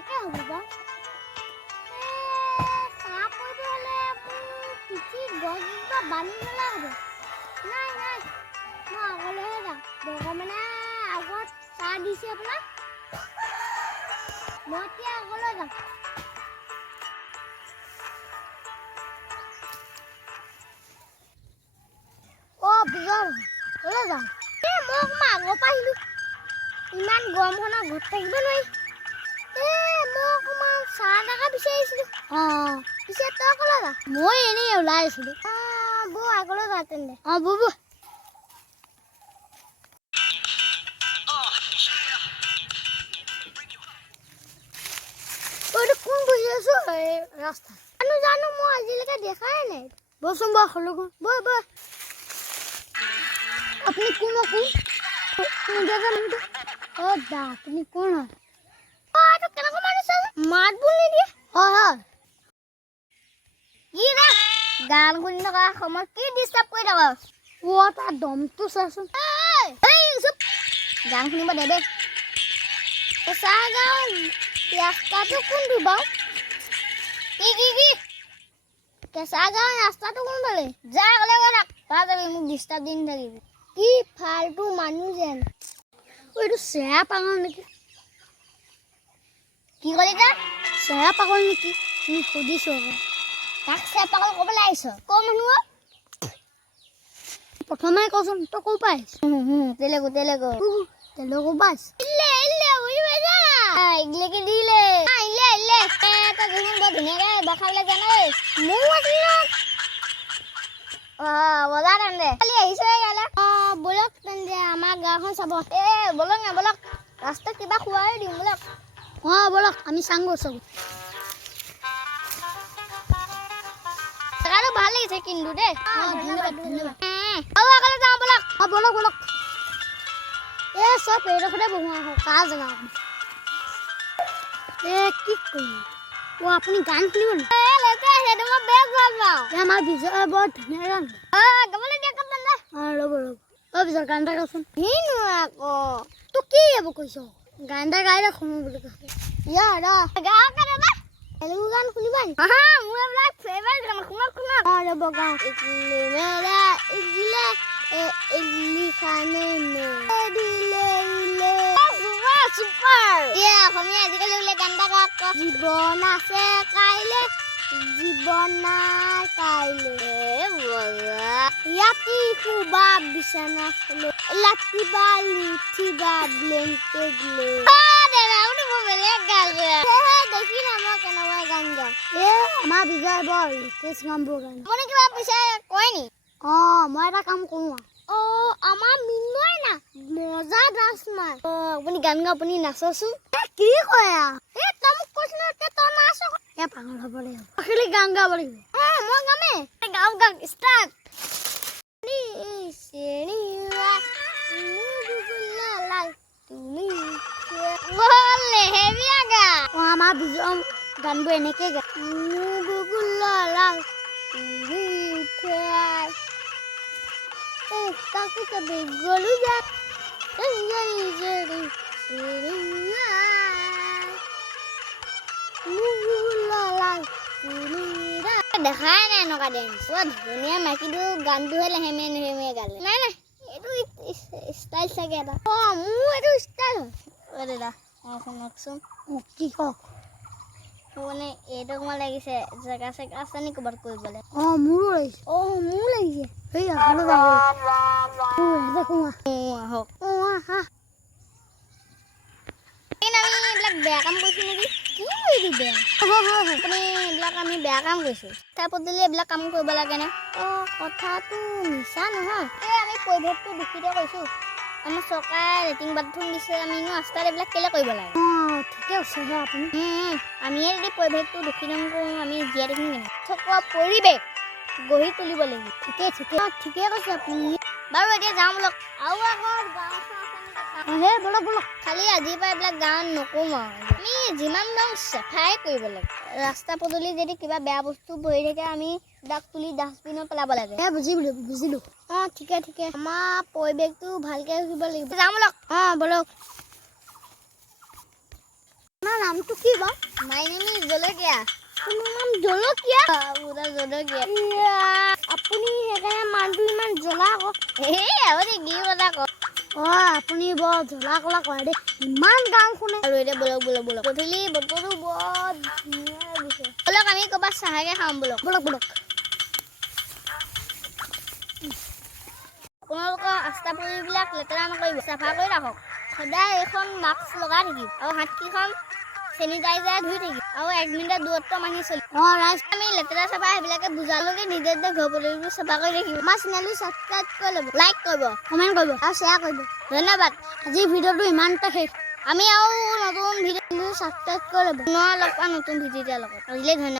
কেনেকৈ হ'ব বাৰু চাহ পৰিবলৈ হ'লে পিঠি গছজোপা বান্ধি ল'লে হ'ব নাই নাই মই আগলৈহে যাম ভগৱানে আগত চাহ দিছে আপোনাক মই এতিয়া আগলৈ যাম বিজয় ক'লৈ যাম মই অকণমান আগৰ পৰা আহিলোঁ ইমান গৰমখনত ঘৰত থাকিব নোৱাৰি মই অকণমান চাহ এটাকে বিচাৰিছিলোঁ পিছে তই ক'লৈ যা মই এনেই ওলাই আছিলোঁ বৌ আগলৈ যা তেন্তে বৌ এইটো কোন বহি আছো এই ৰাস্তা জানো মই আজিলৈকে দেখাই নাই বচোন বৌ হলো বৌ বৌ আপুনি কোন দা আপুনি কোন হয় কেনেকুৱা মানুহ মাত বোল নিদিয়ে হয় কি না গান শুনি থকা সময়ত কি ডিষ্টাৰ্ব কৰি থাকা তাৰ দমটো চাচোন গান শুনিব দে দেই কেঁচা গাঁও ৰাস্তাটো কোনটো বাৰু কি কেঁচা গাঁও ৰাস্তাটো কোনফালে যা গ'লে যাবি মোক ডিষ্টাৰ্ব দি নাথাকিবি কি ফাল্টু মানুহ যেন এইটো চেৰা পাগল নেকি কি ক'লি তই চেৰা পাগল নেকি তুমি সুধিছো তাক চেৰা পাগল ক'বলৈ আহিছ ক মানুহ প্ৰথমে কচোন তই ক'ৰ পৰা আহিছ তেলেগু পৰা আহিছ ইগলেকে দিলে তই দেখোন বৰ ধুনীয়াকৈ দেখাবলৈ জান ময়ো আছিলোঁ বজাৰ তেন্তে কালি আহিছে ইয়ালৈ ব'লক তেন্তে আমাৰ গাঁওখন চাব ব'লক না ব'লক ৰাস্তাত কিবা খোৱাই দিম ব'লক ব'লক আমি চাংগৈ চব জেগাটো ভাল লাগিছে কিন্তু দেই ধন্যবাদ আগলৈ যাওঁ ব'লক ব'লক চব এইডোখৰতে বহোৱা হওক কাৰ জেগা কি কৰিম আপুনি গান শুনিব নি সেইটো মই বেছ ভাল পাওঁ আমাৰ বিজয় বৰ ধুনীয়া গান গাবলৈ দিয়া কাম ৰ'ব বিজয় গান এটা গাচোন কিনো আকৌ তোক কি এইবোৰ কৈছ গান এটা গাই দে শুনো বুলি কৈছে তেলেগু গান শুনিবা নি মোৰ এইবিলাক ফেভাৰিট গান শুনক ৰ'ব গাওঁ অসমীয়া আজিকালি বোলে গান এটা গাওক জীৱন আছে কাইলে জীৱন নাই কাইলে ৰাতি শুবা বিছনা ৰাতিবা উঠিবা ব্লেংকেট লৈ বেলেগ গান দেখি না মই কেনেকুৱা গান গাওঁ আমাৰ বিজয় বৰ ৰিকুৱেষ্ট গানবোৰ গান আপুনি কিবা পিছে কয় নি মই এটা কাম কৰোঁ আমাৰ মিন্ময় না মজা ডান্স মাৰ আপুনি গান গাওঁ আপুনি নাচচোন কি কয় তই মোক কৈছিলি তই নাচ পাগল হ'ব লাগিব খালি গান গাব লাগিব মই গামে গাওঁ ষ্টাৰ্ট আমাৰ বিজয় গানবোৰ এনেকে গা তাকে কবি গলু যা দেখাই নাই এনেকুৱা ডেন্স ধুনীয়া মাইকীটো গানটোহে লেহেমে গালে নাই এইটো ষ্টাইল চাগে এটা মোৰ এইটো ষ্টাইল হয় দাদা শুনকচোন কি কওক মানে এইটো অকণমান লাগিছে জেগা চেগা আছে নি ক'ৰবাত কৰিবলৈ মোৰো লাগিছে মোৰো লাগিছে সেই আগলৈ যাব আহক এইবিলাক বেয়া কাম কৰিছোঁ নেকি কি কৰিবি বেয়া আপুনি এইবিলাক আমি বেয়া কাম কৰিছোঁ তাৰ বদলি এইবিলাক কাম কৰিব লাগে নে কথাটো মিছা নহয় আমি পৰিৱেশটো দূষিত কৰিছোঁ আমাৰ চৰকাৰে লেট্ৰিন বাথৰুম দিছে আমিনো ৰাস্তাত এইবিলাক কেলৈ কৰিব লাগে ঠিকে আছে আপুনি আমিয়ে যদি পৰিৱেশটো দূষিত নকৰোঁ আমি জীয়াই থাকিম কেনেকৈ পৰিৱেশ গঢ়ি তুলিব লাগিব ঠিকে কৈছে আপুনি বাৰু এতিয়া যাওঁ ব'লক আৰু আগত ব'লক খালি আজিৰ পৰা এইবিলাক গান নকৰোঁ আমি যিমান পাৰোঁ চাফাই কৰিব লাগে ৰাস্তা পদূলি যদি কিবা বেয়া বস্তু ভৰি থাকে আমি তাক তুলি ডাষ্টবিনত পেলাব লাগে বুজিলোঁ ঠিকে আমাৰ পৰিৱেশটো ভালকৈ ৰাখিব লাগিব যাওঁ ব'লক ব'লক না নামটো কি বা? My name is জলকীয়া। তোমাৰ নাম জলকীয়া? পুৰা জলকীয়া। আপুনি সেইকাৰণে মানুহটো ইমান জ্বলা আকৌ। আপুনি কি কথা কয়? আপুনি বৰ জ্বলা কলা কৰে দেই। ইমান গান শুনে। আৰু এতিয়া বলক। গধূলি বতৰটো বৰ ধুনীয়া লাগিছে। বলক আমি ক'ৰবাত চাহকে খাম বলক। বলক। আপোনালোকৰ আস্থা পুলিবিলাক লেতেৰা নকৰিব, চাফা কৰি ৰাখক। সদায় এখন মাস্ক লগাই থাকিব আৰু হাতকেইখন চেনিটাইজাৰ ধুই থাকিব আৰু 1 মিনিটৰ দূৰত্ব মানি চলিব। ৰাইজ আমি লেতেৰা চাফা সেইবিলাকে বুজালৈকে নিজে ঘৰ পদূলিবোৰ চাফা কৰি ৰাখিব। আমাৰ চেনেলটো ছাবস্ক্ৰাইব কৰি ল'ব, লাইক কৰিব, কমেণ্ট কৰিব আৰু শ্বেয়াৰ কৰিব। ধন্যবাদ। আজিৰ ভিডিঅ'টো ইমানতে শেষ। আমি আৰু নতুন ভিডিঅ' ছাবস্ক্ৰাইব কৰি ল'ব। পুনৰ লগ পাম নতুন ভিডিঅ'ৰ লগত। আজিলৈ ধন্যবাদ।